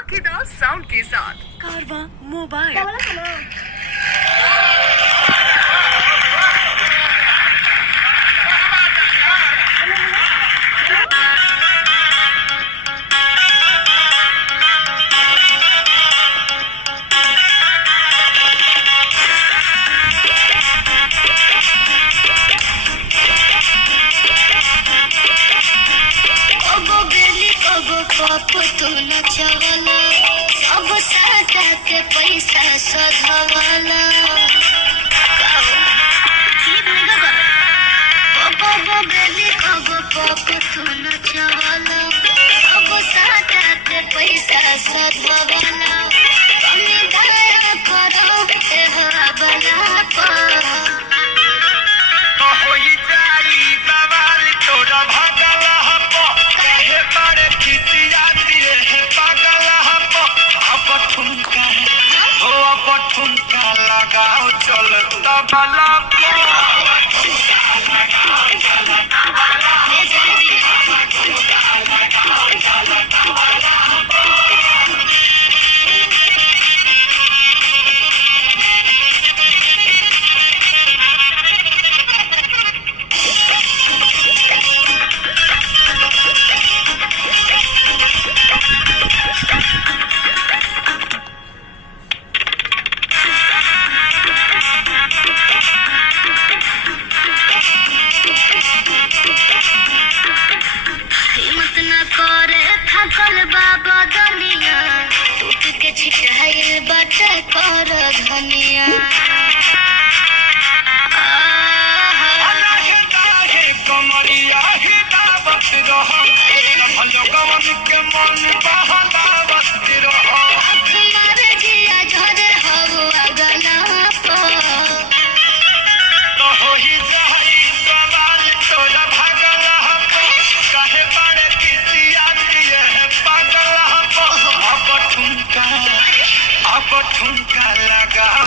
धमाकेदार साउंड के साथ कारवां मोबाइल। पप तो नचवला सब साटा के पैसा सधवला पप तो नचवला सब साटा के पैसा सधवला कमी दया करो तेरा बला पर होई जाई बवाल तोरा भगला हपो काहे बारे खिसियाती रे पागल हपो अब ठुमका हो अब ठुमका लगाओ चल तबला हिम्मत न करे थकल बाबा दुनिया टूट के छिटाइल बाटे कर धनिया अलग दाहे कमरिया हिदावत रहो सब लोगवन के मन बहलावत रहो आँख मारे जिया झरे हवा गला पर तो होई जाई बवाल तोरा भगला हपो काहे बारे खिसियाती रे पागल हपो अब ठुमका लगाओ